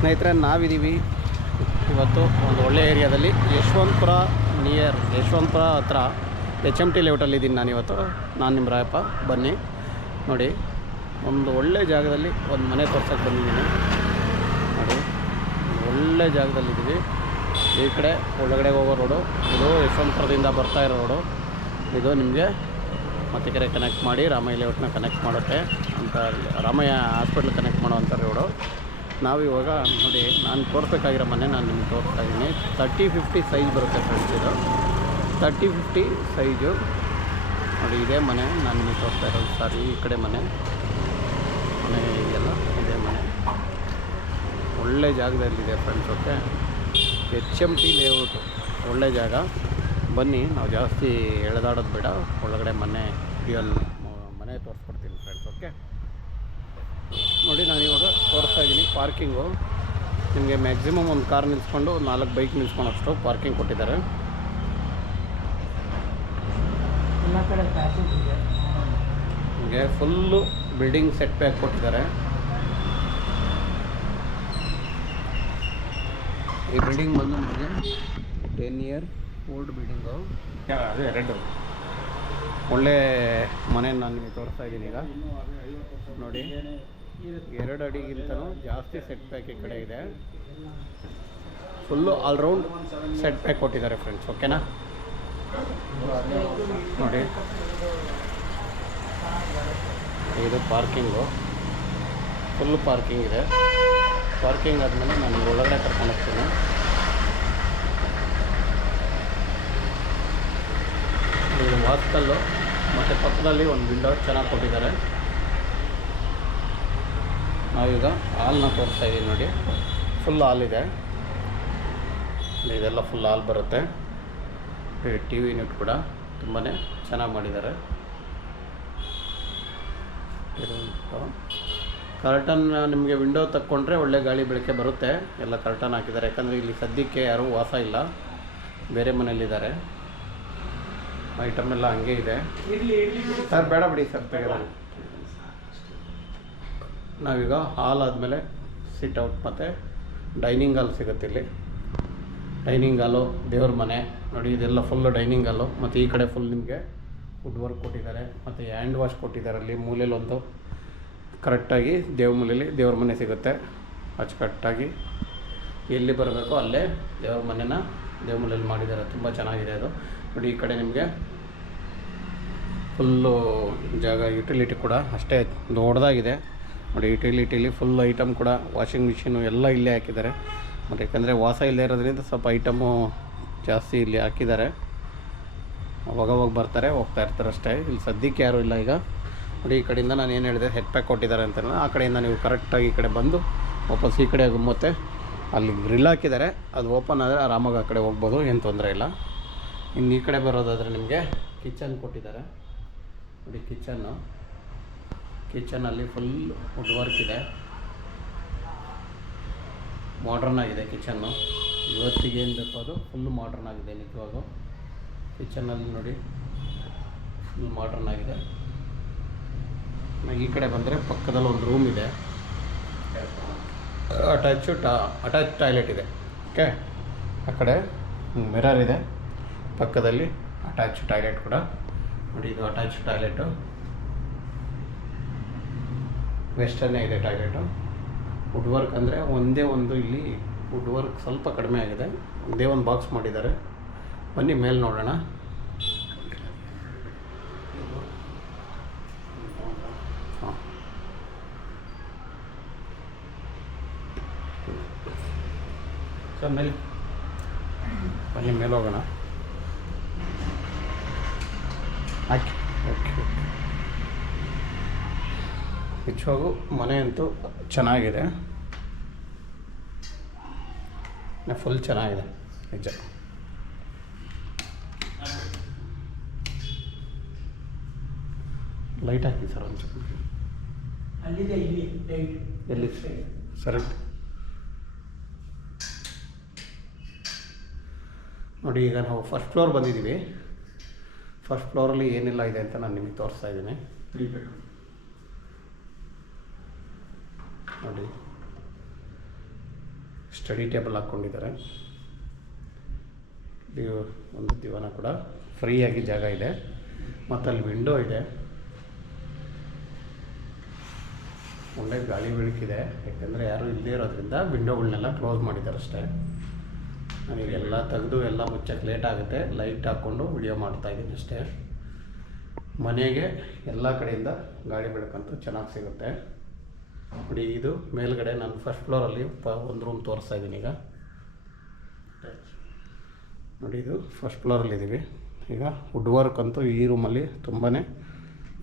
ಸ್ನೇಹಿತರೆ, ನಾವಿದ್ದೀವಿ ಇವತ್ತು ಒಂದು ಒಳ್ಳೆ ಏರಿಯಾದಲ್ಲಿ, ಯಶವಂತಪುರ ಯಶವಂತಪುರ ಹತ್ರ HMT ಲೇಔಟಲ್ಲಿದ್ದೀನಿ ನಾನಿವತ್ತು. ನಾನು ನಿಮ್ಮ ರಾಯಪ್ಪ. ಬನ್ನಿ ನೋಡಿ, ಒಂದು ಒಳ್ಳೆ ಜಾಗದಲ್ಲಿ ಒಂದು ಮನೆ ತೋರ್ಸೋಕ್ಕೆ ಬಂದಿದ್ದೀನಿ ನೋಡಿ. ಒಳ್ಳೆ ಜಾಗದಲ್ಲಿದ್ದೀವಿ. ಈ ಕಡೆ ಒಳಗಡೆ ಹೋಗೋ ರೋಡು ಇದು, ಯಶವಂತಪುರದಿಂದ ಬರ್ತಾ ಇರೋ ರೋಡು ಇದು. ನಿಮಗೆ ಮತ್ತಿಕೆರೆ ಕನೆಕ್ಟ್ ಮಾಡಿ ರಾಮಯ್ಯ ಲೇಔಟ್ನ ಕನೆಕ್ಟ್ ಮಾಡುತ್ತೆ ಅಂತ, ರಾಮಯ್ಯ ಹಾಸ್ಪಿಟ್ಲ್ ಕನೆಕ್ಟ್ ಮಾಡುವಂಥ ರೋಡು. ನಾವಿವಾಗ ನೋಡಿ, ನಾನು ತೋರಿಸ್ಬೇಕಾಗಿರೋ ಮನೆ ನಾನು ನಿಮ್ಗೆ ತೋರಿಸ್ತಾ ಇದ್ದೀನಿ. 30-50 ಸೈಜ್ ಬರುತ್ತೆ ಫ್ರೆಂಡ್ಸ್. ಇದು 30-50 ಸೈಜು ನೋಡಿ. ಇದೇ ಮನೆ ನಾನು ನಿಮಗೆ ತೋರಿಸ್ತಾ ಇರೋದು. ಸಾರಿ, ಈ ಕಡೆ ಮನೆ ಇದೆಯಲ್ಲ, ಇದೇ ಮನೆ. ಒಳ್ಳೆ ಜಾಗದಲ್ಲಿದೆ ಫ್ರೆಂಡ್ಸ್. ಓಕೆ, HMT ಲೇಔಟು ಒಳ್ಳೆ ಜಾಗ. ಬನ್ನಿ, ನಾವು ಜಾಸ್ತಿ ಎಳೆದಾಡೋದು ಬೇಡ, ಒಳಗಡೆ ಮನೆ ತೋರಿಸ್ಕೊಡ್ತೀನಿ ಫ್ರೆಂಡ್ಸ್. ಓಕೆ ನೋಡಿ, ನಾನಿವಾಗ ತೋರಿಸ್ತಾ ಇದ್ದೀನಿ ಪಾರ್ಕಿಂಗು. ನಿಮಗೆ ಮ್ಯಾಕ್ಸಿಮಮ್ ಒಂದು ಕಾರ್ ನಿಲ್ಸ್ಕೊಂಡು 4 ಬೈಕ್ ನಿಲ್ಸ್ಕೊಂಡಷ್ಟು ಪಾರ್ಕಿಂಗ್ ಕೊಟ್ಟಿದ್ದಾರೆ. ಎಲ್ಲ ಕಡೆ ಪ್ಯಾಸೇಜ್ ಇದೆ. ನಿಮಗೆ ಫುಲ್ಲು ಬಿಲ್ಡಿಂಗ್ ಸೆಟ್ ಬ್ಯಾಕ್ ಕೊಟ್ಟಿದ್ದಾರೆ. ಈ ಬಿಲ್ಡಿಂಗ್ ಬಂದು ನಿಮಗೆ 10 ಇಯರ್ ಓಲ್ಡ್ ಬಿಲ್ಡಿಂಗು. ಅದೇ ಎರಡು ಒಳ್ಳೆ ಮನೆ ನಾನು ನಿಮಗೆ ತೋರಿಸ್ತಾ ಇದ್ದೀನಿ. ಈಗ ನೋಡಿ, 2 ಅಡಿಗಿಂತಲೂ ಜಾಸ್ತಿ ಸೆಟ್ ಬ್ಯಾಕ್ ಈ ಕಡೆ ಇದೆ. ಫುಲ್ಲು ಆಲ್ರೌಂಡ್ ಸೆಟ್ ಬ್ಯಾಕ್ ಕೊಟ್ಟಿದ್ದಾರೆ ಫ್ರೆಂಡ್ಸ್. ಓಕೆನಾ ನೋಡಿ, ಇದು ಪಾರ್ಕಿಂಗು, ಫುಲ್ಲು ಪಾರ್ಕಿಂಗ್ ಇದೆ. ಪಾರ್ಕಿಂಗ್ ಆದಮೇಲೆ ನಾನು ಒಳಗಡೆ ಕರ್ಕೊಂಡು ಹೋಗ್ತೀನಿ. ಇದು ವಾಸ್ತಲ್ಲು, ಮತ್ತು ಪಕ್ಕದಲ್ಲಿ ಒಂದು ವಿಂಡೋ ಚೆನ್ನಾಗಿ ಕೊಟ್ಟಿದ್ದಾರೆ. ನಾವೀಗ ಹಾಲ್ನ ತೋರಿಸ್ತಾ ಇದ್ದೀವಿ ನೋಡಿ. ಫುಲ್ ಹಾಲ್ ಇದೆ, ಇದೆಲ್ಲ ಫುಲ್ ಹಾಲ್ ಬರುತ್ತೆ. TV ಯೂನಿಟ್ ಕೂಡ ತುಂಬಾ ಚೆನ್ನಾಗಿ ಮಾಡಿದ್ದಾರೆ. ಕರ್ಟನ್ ನಿಮಗೆ ವಿಂಡೋ ತಕ್ಕೊಂಡ್ರೆ ಒಳ್ಳೆ ಗಾಳಿ ಬೆಳಕೆ ಬರುತ್ತೆ. ಎಲ್ಲ ಕರ್ಟನ್ ಹಾಕಿದ್ದಾರೆ, ಯಾಕಂದರೆ ಇಲ್ಲಿ ಸದ್ಯಕ್ಕೆ ಯಾರೂ ವಾಸ ಇಲ್ಲ, ಬೇರೆ ಮನೇಲಿದ್ದಾರೆ. ಐಟಮ್ ಎಲ್ಲ ಹಂಗೆ ಇದೆ ಸರ್. ಬೇಡ ಬಿಡಿ ಸರ್, ತೆಗೆದ. ನಾವೀಗ ಹಾಲ್ ಆದಮೇಲೆ ಸಿಟ್ ಔಟ್ ಮತ್ತು ಡೈನಿಂಗ್ ಹಾಲ್ ಸಿಗುತ್ತೆ. ಇಲ್ಲಿ ಡೈನಿಂಗ್ ಹಾಲು, ದೇವ್ರ ಮನೆ ನೋಡಿ. ಇದೆಲ್ಲ ಫುಲ್ಲು ಡೈನಿಂಗ್ ಹಾಲು. ಮತ್ತು ಈ ಕಡೆ ಫುಲ್ ನಿಮಗೆ ವುಡ್ ವರ್ಕ್ ಕೊಟ್ಟಿದ್ದಾರೆ, ಮತ್ತು ಹ್ಯಾಂಡ್ ವಾಶ್ ಕೊಟ್ಟಿದ್ದಾರೆ. ಅಲ್ಲಿ ಮೂಲೆಯಲ್ಲೊಂದು ಕರೆಕ್ಟಾಗಿ ದೇವ್ರ ಮನೆ ಸಿಗುತ್ತೆ ಅಚ್ಚುಕಟ್ಟಾಗಿ. ಎಲ್ಲಿ ಬರಬೇಕೋ ಅಲ್ಲೇ ದೇವ್ರ ಮೂಲೆಯಲ್ಲಿ ಮಾಡಿದ್ದಾರೆ. ತುಂಬ ಚೆನ್ನಾಗಿದೆ ಅದು ನೋಡಿ. ಈ ಕಡೆ ನಿಮಗೆ ಫುಲ್ಲು ಜಾಗ, ಯುಟಿಲಿಟಿ ಕೂಡ ಅಷ್ಟೇ ದೊಡ್ಡದಾಗಿದೆ ನೋಡಿ. ಯುಟಿಲಿಟಿಲಿ ಫುಲ್ ಐಟಮ್ ಕೂಡ, ವಾಷಿಂಗ್ ಮಿಷಿನು ಎಲ್ಲ ಇಲ್ಲೇ ಹಾಕಿದ್ದಾರೆ. ಮತ್ತು ಯಾಕಂದರೆ ವಾಸ ಇಲ್ಲೇ ಇರೋದ್ರಿಂದ ಸ್ವಲ್ಪ ಐಟಮು ಜಾಸ್ತಿ ಇಲ್ಲಿ ಹಾಕಿದ್ದಾರೆ. ಅವಾಗವಾಗ ಬರ್ತಾರೆ, ಹೋಗ್ತಾ ಇರ್ತಾರೆ ಅಷ್ಟೇ. ಇಲ್ಲಿ ಸದ್ಯಕ್ಕೆ ಯಾರೂ ಇಲ್ಲ ಈಗ ನೋಡಿ. ಈ ಕಡೆಯಿಂದ ನಾನು ಏನು ಹೇಳಿದೆ, ಹೆಡ್ ಪ್ಯಾಕ್ ಕೊಟ್ಟಿದ್ದಾರೆ ಅಂತ, ಆ ಕಡೆಯಿಂದ ನೀವು ಕರೆಕ್ಟಾಗಿ ಈ ಕಡೆ ಬಂದು ವಾಪಸ್ ಈ ಕಡೆ ಮತ್ತೆ ಅಲ್ಲಿ ಗ್ರಿಲ್ ಹಾಕಿದ್ದಾರೆ, ಅದು ಓಪನ್ ಆದರೆ ಆರಾಮಾಗಿ ಆ ಕಡೆ ಹೋಗ್ಬೋದು, ಏನು ತೊಂದರೆ ಇಲ್ಲ. ಇನ್ನು ಈ ಕಡೆ ಬರೋದಾದರೆ ನಿಮಗೆ ಕಿಚನ್ ಕೊಟ್ಟಿದ್ದಾರೆ ನೋಡಿ. ಕಿಚನಲ್ಲಿ ಫುಲ್ ವುಡ್ ವರ್ಕ್ ಇದೆ, ಮಾಡ್ರನ್ ಆಗಿದೆ ಕಿಚನ್ನು. ಇವತ್ತಿಗೆ ಏನು ಬೇಕೋ ಅದು ಫುಲ್ಲು ಮಾಡ್ರನ್ ಆಗಿದೆ ನಿಜವಾಗೂ. ಕಿಚನಲ್ಲಿ ನೋಡಿ ಫುಲ್ ಮಾಡ್ರನ್ ಆಗಿದೆ. ಈ ಕಡೆ ಬಂದರೆ ಪಕ್ಕದಲ್ಲಿ ಒಂದು ರೂಮ್ ಇದೆ, ಅಟ್ಯಾಚ್ ಟಾಯ್ಲೆಟ್ ಇದೆ. ಓಕೆ, ಆ ಕಡೆ ಮಿರರ್ ಇದೆ, ಪಕ್ಕದಲ್ಲಿ ಅಟ್ಯಾಚ್ ಟಾಯ್ಲೆಟ್ ಕೂಡ ನೋಡಿ. ಇದು ಅಟ್ಯಾಚ್ ಟಾಯ್ಲೆಟು, ವೆಸ್ಟರ್ನೇ ಇದೆ ಟಾಯ್ಲೆಟು. ವುಡ್ ವರ್ಕ್ ಅಂದರೆ ಒಂದೇ ಒಂದು, ಇಲ್ಲಿ ವುಡ್ ವರ್ಕ್ ಸ್ವಲ್ಪ ಕಡಿಮೆ ಆಗಿದೆ, ಒಂದೇ ಒಂದು ಬಾಕ್ಸ್ ಮಾಡಿದ್ದಾರೆ. ಬನ್ನಿ ಮೇಲೆ ನೋಡೋಣ. ಹಾಂ, ಸರ್ ಮೇಲೆ ಬನ್ನಿ, ಮೇಲೆ ಹೋಗೋಣ. ಆಯ್ತು, ಓಕೆ. ನಿಜವಾಗೂ ಮನೆ ಅಂತೂ ಚೆನ್ನಾಗಿದೆ, ಫುಲ್ ಚೆನ್ನಾಗಿದೆ ನಿಜ. ಲೈಟ್ ಹಾಕಿ ಸರ್ ಒಂಚೂರು. ಅಲ್ಲಿದೆ, ಇಲ್ಲಿ ಲೈಟ್ ಎಲ್ಲಿ ಸರಿ ನೋಡಿ. ಈಗ ನಾವು ಫಸ್ಟ್ ಫ್ಲೋರ್ ಬಂದಿದ್ದೀವಿ. ಫಸ್ಟ್ ಫ್ಲೋರಲ್ಲಿ ಏನೆಲ್ಲ ಇದೆ ಅಂತ ನಾನು ನಿಮಗೆ ತೋರಿಸ್ತಾ ಇದ್ದೀನಿ. ನೋಡಿ ಸ್ಟಡಿ ಟೇಬಲ್ ಹಾಕ್ಕೊಂಡಿದ್ದಾರೆ. ಒಂದು ದಿವಾನ ಕೂಡ ಫ್ರೀಯಾಗಿ ಜಾಗ ಇದೆ, ಮತ್ತು ಅಲ್ಲಿ ವಿಂಡೋ ಇದೆ. ಒಳ್ಳೆ ಗಾಳಿ ಬೆಳಕಿದೆ, ಯಾಕೆಂದರೆ ಯಾರೂ ಇಲ್ಲದೇ ಇರೋದ್ರಿಂದ ವಿಂಡೋಗಳನ್ನೆಲ್ಲ ಕ್ಲೋಸ್ ಮಾಡಿದ್ದಾರೆ ಅಷ್ಟೇ. ನನಗೆಲ್ಲ ತೆಗೆದು ಎಲ್ಲ ಮುಚ್ಚಕ್ಕೆ ಲೇಟ್ ಆಗುತ್ತೆ, ಲೈಟ್ ಹಾಕ್ಕೊಂಡು ವಿಡಿಯೋ ಮಾಡ್ತಾಯಿದ್ದೀನಿ ಅಷ್ಟೇ. ಮನೆಗೆ ಎಲ್ಲ ಕಡೆಯಿಂದ ಗಾಳಿ ಬೆಳಕಂತೂ ಚೆನ್ನಾಗಿ ಸಿಗುತ್ತೆ. ನೋಡಿ, ಇದು ಮೇಲ್ಗಡೆ ನಾನು ಫಸ್ಟ್ ಫ್ಲೋರಲ್ಲಿ ಒಂದು ರೂಮ್ ತೋರಿಸ್ತಾ ಇದ್ದೀನಿ ಈಗ. ನೋಡಿ, ಇದು ಫಸ್ಟ್ ಫ್ಲೋರಲ್ಲಿದ್ದೀವಿ ಈಗ. ವುಡ್ ವರ್ಕ್ ಅಂತೂ ಈ ರೂಮಲ್ಲಿ ತುಂಬಾ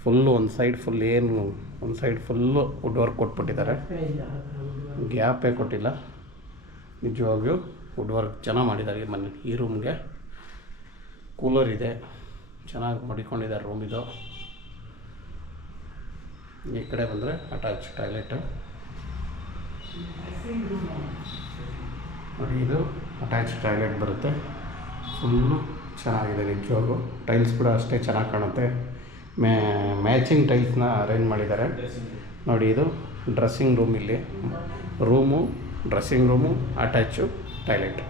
ಫುಲ್ಲು ಒಂದು ಸೈಡ್ ಫುಲ್ಲು ವುಡ್ ವರ್ಕ್ ಕೊಟ್ಬಿಟ್ಟಿದ್ದಾರೆ, ಗ್ಯಾಪೇ ಕೊಟ್ಟಿಲ್ಲ. ನಿಜವಾಗ್ಲೂ ವುಡ್ ವರ್ಕ್ ಚೆನ್ನಾಗಿ ಮಾಡಿದ್ದಾರೆ ಈ ಮನೆ. ಈ ರೂಮ್ಗೆ ಕೂಲರ್ ಇದೆ, ಚೆನ್ನಾಗಿ ಮಡಿಕೊಂಡಿದ್ದಾರೆ ರೂಮ್ ಇದು. ಈ ಕಡೆ ಬಂದರೆ ಅಟ್ಯಾಚ್ ಟಾಯ್ಲೆಟು. ನೋಡಿ, ಇದು ಅಟ್ಯಾಚ್ ಟಾಯ್ಲೆಟ್ ಬರುತ್ತೆ. ಫುಲ್ಲು ಚೆನ್ನಾಗಿದೆ ನಿಜವಾಗ್ಲೂ. ಟೈಲ್ಸ್ ಕೂಡ ಅಷ್ಟೇ ಚೆನ್ನಾಗಿ ಕಾಣುತ್ತೆ. ಮ್ಯಾಚಿಂಗ್ ಟೈಲ್ಸ್ನ ಅರೇಂಜ್ ಮಾಡಿದ್ದಾರೆ. ನೋಡಿ, ಇದು ಡ್ರೆಸ್ಸಿಂಗ್ ರೂಮ್. ಇಲ್ಲಿ ಡ್ರೆಸ್ಸಿಂಗ್ ರೂಮು ಅಟ್ಯಾಚು ಟಾಯ್ಲೆಟ್.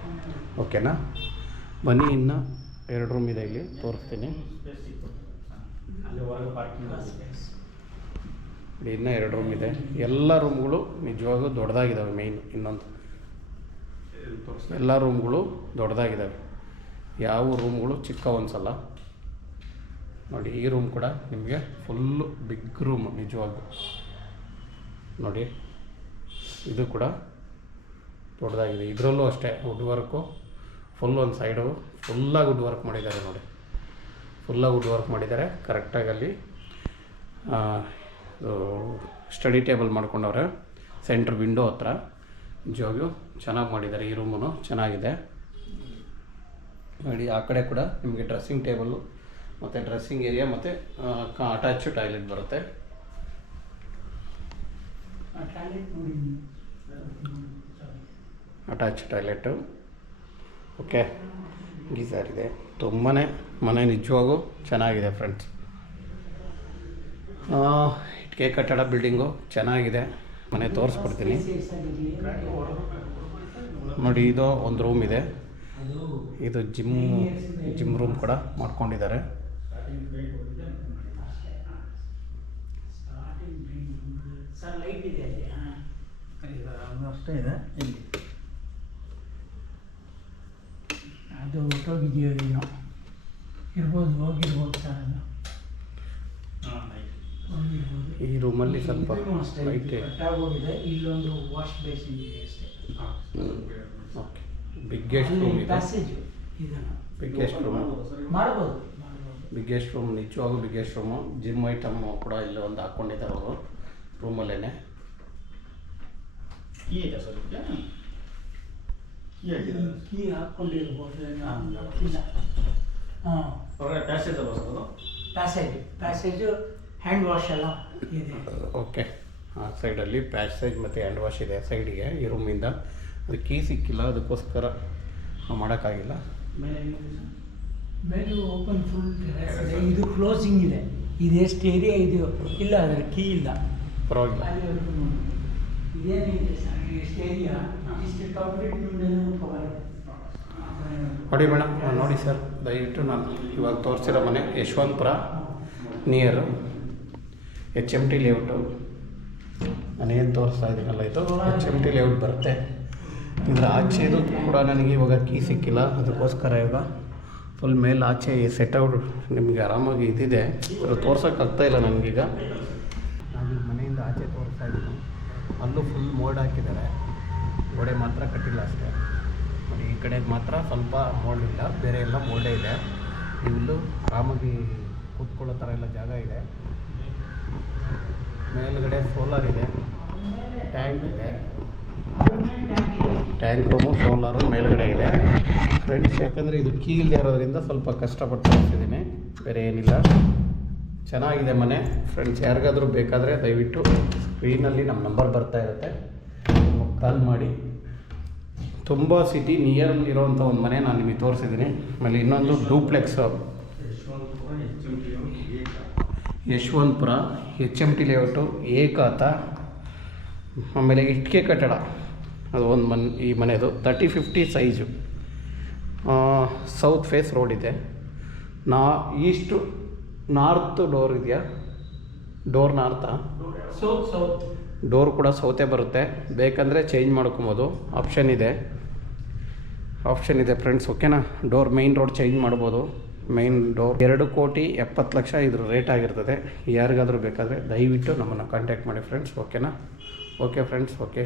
ಓಕೆನಾ? ಬನ್ನಿ, ಇನ್ನು 2 ರೂಮ್ ಇದೆ, ಇಲ್ಲಿ ತೋರಿಸ್ತೀನಿ. ಇನ್ನೂ 2 ರೂಮ್ ಇದೆ. ಎಲ್ಲ ರೂಮ್ಗಳು ನಿಜವಾಗೂ ದೊಡ್ಡದಾಗಿದ್ದಾವೆ. ಮೇಯ್ನ್ ಇನ್ನೊಂದು, ಎಲ್ಲ ರೂಮ್ಗಳು ದೊಡ್ಡದಾಗಿದ್ದಾವೆ, ಯಾವ ರೂಮ್ಗಳು ಚಿಕ್ಕ ಅನ್ಸಲ್ಲ. ನೋಡಿ, ಈ ರೂಮ್ ಕೂಡ ನಿಮಗೆ ಫುಲ್ಲು ಬಿಗ್ ರೂಮ್ ನಿಜವಾಗೂ. ನೋಡಿ, ಇದು ಕೂಡ ದೊಡ್ಡದಾಗಿದೆ. ಇದರಲ್ಲೂ ಅಷ್ಟೇ ವುಡ್ ವರ್ಕು ಫುಲ್. ಒಂದು ಸೈಡು ಫುಲ್ಲಾಗಿ ವುಡ್ ವರ್ಕ್ ಮಾಡಿದ್ದಾರೆ. ನೋಡಿ, ಫುಲ್ಲಾಗಿ ವುಡ್ ವರ್ಕ್ ಮಾಡಿದ್ದಾರೆ. ಕರೆಕ್ಟಾಗಿ ಅಲ್ಲಿ ಸ್ಟಡಿ ಟೇಬಲ್ ಮಾಡ್ಕೊಂಡವ್ರೆ ಸೆಂಟ್ರ್ ವಿಂಡೋ ಹತ್ರ. ನಿಜವಾಗ್ಲೂ ಚೆನ್ನಾಗಿ ಮಾಡಿದ್ದಾರೆ. ಈ ರೂಮು ಚೆನ್ನಾಗಿದೆ. ನೋಡಿ, ಆ ಕಡೆ ಕೂಡ ನಿಮಗೆ ಡ್ರೆಸ್ಸಿಂಗ್ ಟೇಬಲ್ಲು ಮತ್ತು ಡ್ರೆಸ್ಸಿಂಗ್ ಏರಿಯಾ ಮತ್ತು ಅಟ್ಯಾಚ್ ಟಾಯ್ಲೆಟ್ ಬರುತ್ತೆ. Attach toilet. ಓಕೆ, ಗೀಸರ್ ಇದೆ. ತುಂಬಾ ಮನೆ ನಿಜವಾಗೂ ಚೆನ್ನಾಗಿದೆ ಫ್ರೆಂಡ್ಸ್. ಇಟ್ಕೆ ಕಟ್ಟಡ ಬಿಲ್ಡಿಂಗು ಚೆನ್ನಾಗಿದೆ. ಮನೆ ತೋರಿಸ್ಬಿಡ್ತೀನಿ. ನೋಡಿ, ಇದು ಒಂದು ರೂಮ್ ಇದೆ. ಇದು ಜಿಮ್ ರೂಮ್ ಕೂಡ ಮಾಡ್ಕೊಂಡಿದ್ದಾರೆ. ಅಷ್ಟೇ ಇದೆ ಇಲ್ಲಿ. ಅದು ಹೊಟ್ಟೋಗಿದೆಯೋ ಏನೋ ಇರ್ಬೋದು, ಹೋಗಿರ್ಬೋದು ಸರ್. ಅದು ಈ ರೂಮಲ್ಲಿ ಸ್ವಲ್ಪ ಲೈಟ್ ಹೋಗಿದೆ. ಇಲ್ಲೊಂದು ವಾಶ್ ಬೇಸಿನ್ ಇದೆ ಅಷ್ಟೇ. ಓಕೆ, ಬಿಗ್ಗೆಸ್ಟ್ ರೂಮ್ ಇದೆ. ಇದನ್ನು ಬಿಗ್ಗೆಸ್ಟ್ ರೂಮು ಮಾಡ್ಬೋದು. ಬಿಗ್ಗೆಸ್ಟ್ ರೂಮ್, ನಿಜವಾಗೂ ಬಿಗ್ಗೆಸ್ಟ್ ರೂಮು. ಜಿಮ್ ಐಟಮ್ ಕೂಡ ಇಲ್ಲಿ ಒಂದು ಹಾಕ್ಕೊಂಡಿದ್ದಾರೆ ಅವರು ರೂಮಲ್ಲೇ. ಕೀ ಹಾಕ್ಕೊಂಡಿರ್ಬೋದು. ಪ್ಯಾಸೇಜು ಹ್ಯಾಂಡ್ ವಾಶ್ ಎಲ್ಲ ಇದೆ. ಓಕೆ, ಆ ಸೈಡಲ್ಲಿ ಪ್ಯಾಸೇಜ್ ಮತ್ತು ಹ್ಯಾಂಡ್ ವಾಶ್ ಇದೆ ಸೈಡಿಗೆ ಈ ರೂಮಿಂದ. ಅದು ಕೀ ಸಿಕ್ಕಿಲ್ಲ, ಅದಕ್ಕೋಸ್ಕರ ನಾವು ಮಾಡೋಕ್ಕಾಗಿಲ್ಲ. ಮೇಲೆ ಓಪನ್ ಫುಲ್ ಟೆರೆಸ್ ಇದೆ. ಇದು ಕ್ಲೋಸಿಂಗ್ ಇದೆ. ಇದೆಷ್ಟು ಏರಿಯಾ ಇದೆಯೋ ಇಲ್ಲ, ಅದರ ಕೀ ಇಲ್ಲ. ಪರವಾಗಿಲ್ಲ. ಇದೇನಿದೆ ಸರ್, ಎಷ್ಟು ಏರಿಯಾ ಇಷ್ಟು ಕಂಪ್ಲೀಟ್ ಕವರ್. ನೋಡಿ ಮೇಡಮ್, ನೋಡಿ ಸರ್, ದಯವಿಟ್ಟು ನಾನು ಇವಾಗ ತೋರಿಸಿರೋ ಮನೆ ಯಶವಂತಪುರ ನಿಯರು HMT ಲೇಔಟು. ನಾನೇನು ತೋರಿಸ್ತಾ ಇದ್ದೀನಲ್ಲ, ಇದು HMT ಲೇಔಟ್ ಬರುತ್ತೆ. ಇದರ ಆಚೆದು ಕೂಡ ನನಗೆ ಇವಾಗ ಕೀ ಸಿಕ್ಕಿಲ್ಲ, ಅದಕ್ಕೋಸ್ಕರ ಇವಾಗ ಫುಲ್ ಮೇಲೆ ಆಚೆ ಸೆಟ್ಔಟ್ ನಿಮಗೆ ಆರಾಮಾಗಿ ಇದಿದೆ. ಅದು ತೋರ್ಸೋಕ್ಕಾಗ್ತಾಯಿಲ್ಲ ನನಗೀಗ. ನಾನು ಮನೆಯಿಂದ ಆಚೆ ತೋರಿಸ್ತಾ ಇದ್ದೀನಿ. ಅಲ್ಲೂ ಫುಲ್ ಮೋಲ್ಡ್ ಹಾಕಿದ್ದಾರೆ, ಗೋಡೆ ಮಾತ್ರ ಕಟ್ಟಿಲ್ಲ ಅಷ್ಟೇ. ನೋಡಿ, ಈ ಕಡೆಗೆ ಮಾತ್ರ ಸ್ವಲ್ಪ ಮೋಲ್ಡ್ ಇಲ್ಲ, ಬೇರೆ ಎಲ್ಲ ಮೋಲ್ಡೇ ಇದೆ. ಇಲ್ಲೂ ಆರಾಮಾಗಿ ಕೂತ್ಕೊಳ್ಳೋ ಥರ ಎಲ್ಲ ಜಾಗ ಇದೆ. ಮೇಲುಗಡೆ ಸೋಲಾರ್ ಇದೆ, ಟ್ಯಾಂಕ್ ಇದೆ. ಟ್ಯಾಂಕ್ ರೂಮು ಸೋಲಾರು ಮೇಲುಗಡೆ ಇದೆ ಫ್ರೆಂಡ್ಸ್. ಯಾಕಂದರೆ ಇದು ಕೀ ಇಲ್ಲದೆ ಇರೋದ್ರಿಂದ ಸ್ವಲ್ಪ ಕಷ್ಟಪಟ್ಟು ಹೋಗ್ತಿದ್ದೀನಿ, ಬೇರೆ ಏನಿಲ್ಲ. ಚೆನ್ನಾಗಿದೆ ಮನೆ ಫ್ರೆಂಡ್ಸ್. ಯಾರಿಗಾದರೂ ಬೇಕಾದರೆ ದಯವಿಟ್ಟು ಸ್ಕ್ರೀನಲ್ಲಿ ನಮ್ಮ ನಂಬರ್ ಬರ್ತಾ ಇರುತ್ತೆ, ಕಾಲ್ ಮಾಡಿ. ತುಂಬ ಸಿಟಿ ನಿಯರಲ್ಲಿ ಇರೋವಂಥ ಒಂದು ಮನೆ ನಾನು ನಿಮಗೆ ತೋರಿಸಿದ್ದೀನಿ. ಆಮೇಲೆ ಇನ್ನೊಂದು ಡೂಪ್ಲೆಕ್ಸ್ ಯಶವಂತಪುರ HMT ಲೇಔಟು ಏಕಾತ. ಆಮೇಲೆ ಇಟ್ಟಿಗೆ ಕಟ್ಟಡ ಅದು ಒಂದು ಈ ಮನೆದು 30-50 ಸೈಜು. ಸೌತ್ ಫೇಸ್ ರೋಡ್ ಇದೆ. ಈಸ್ಟು ನಾರ್ತ್ ಡೋರ್ ಇದೆಯಾ? ಡೋರ್ ನಾರ್ತಾ? ಸೌತ್ ಡೋರ್ ಕೂಡ ಸೌತೆ ಬರುತ್ತೆ. ಬೇಕಂದರೆ ಚೇಂಜ್ ಮಾಡ್ಕೊಬೋದು. ಆಪ್ಷನ್ ಇದೆ ಫ್ರೆಂಡ್ಸ್. ಓಕೆನಾ? ಡೋರ್ ಮೇಯ್ನ್ ರೋಡ್ ಚೇಂಜ್ ಮಾಡ್ಬೋದು. ಮೇಯ್ನ್ ಡೋರ್ 2,70,00,000 ಇದ್ರ ರೇಟ್ ಆಗಿರ್ತದೆ. ಯಾರಿಗಾದರೂ ಬೇಕಾದರೆ ದಯವಿಟ್ಟು ನಮ್ಮನ್ನು ಕಾಂಟ್ಯಾಕ್ಟ್ ಮಾಡಿ ಫ್ರೆಂಡ್ಸ್. ಓಕೆನಾ? Okay friends. ಓಕೆ.